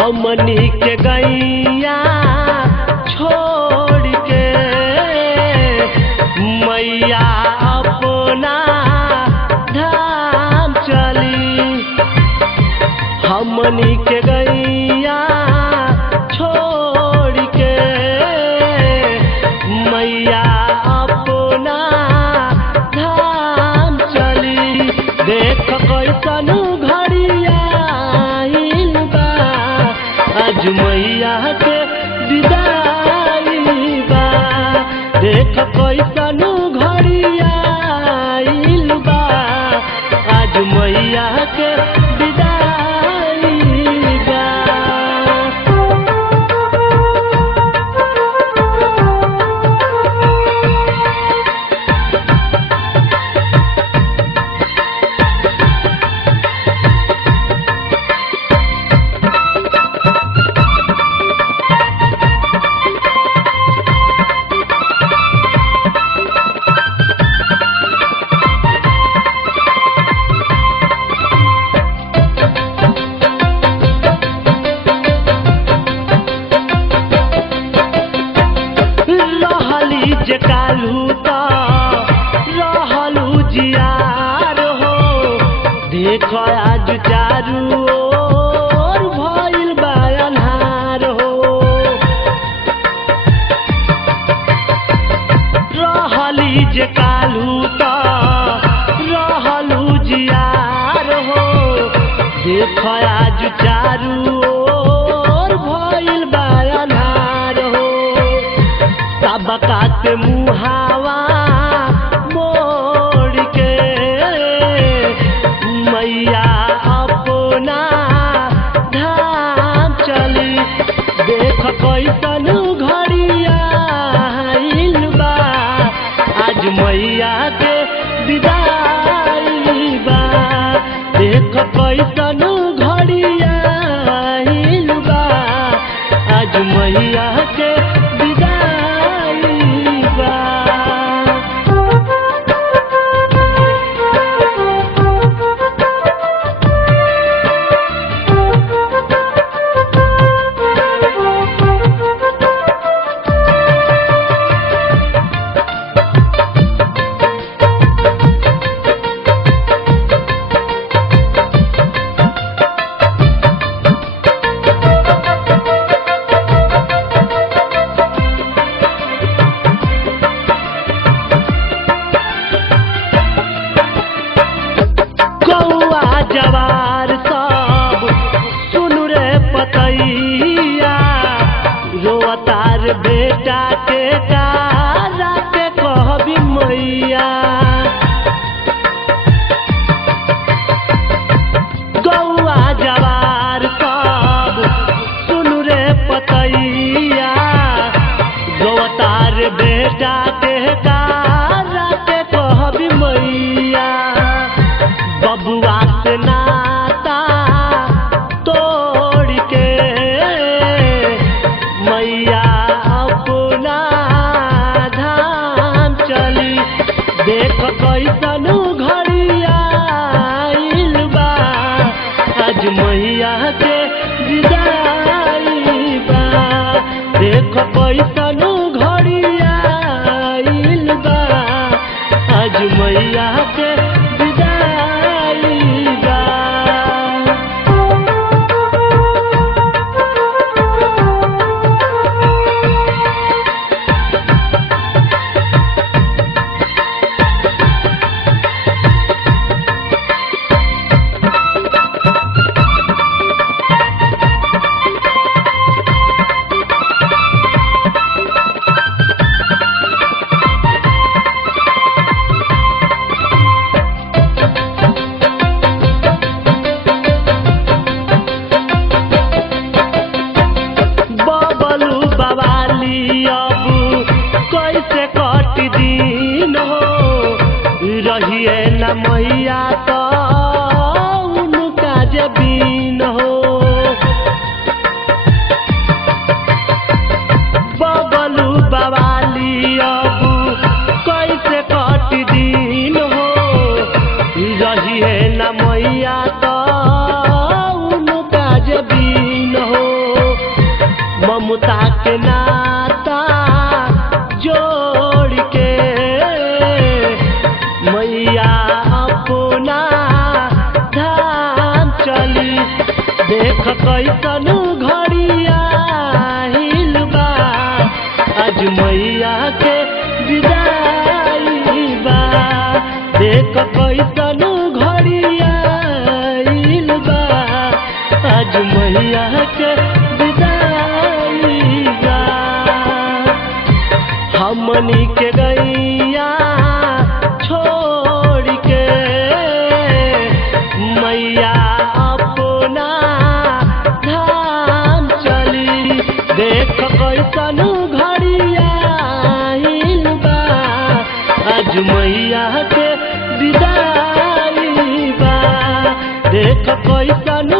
हमनी के गैया छोड़ के मैया अपना धाम चली। हमनी के गैया छोड़ के मैया अपना धाम चली। देख कैसन घड़िया आइल बा, आज मैया के विदाई बा। देख कैसन घड़िया आइल बा, आज मैया के विदाई बा। जे कालू तो रहलू जियार हो, देख आज चारू ओर भइल बा अन्हार हो। रहली जे कालू तो रहलू जियार हो, देख आज चारू ओर भइल बा अन्हार हो। सबका के मुहावा मोड़ के मैया अपना धाम चली। देख कैसन घड़िया आइल बा, आज मैया के विदाई बा। देख कैसन घड़िया आइल बा, आज मैया के जवार सब सुन रे पतैया, रोतार बेटा के कारा के कहबी मैया। गौआ जवार सब सुन रे पतैया, रोतार बेटा के कारा के कहबी मैया। बबुआ से नाता तोड़ के मैया अपना धाम चली। देख कैसन घड़िया आइल बा, आज मैया के विदाई बा। देख कैसन घड़िया आइल बा, आज मैया के रहिए न मैया तो उनका जबीन हो। बबलू बवाली अब कैसे कट दिन हो, रहिए न मैया तो उनका जबीन हो। कैसन घड़िया आइल बा आज मैया के विदाई बा देख कैसन घड़िया आइल बा आज मैया के विदाई बा हमनी के गैया छोड़ के मैया अपना धाम चली देख कैसन घड़िया आइल बा आज मैया के विदाई बा देख कैसन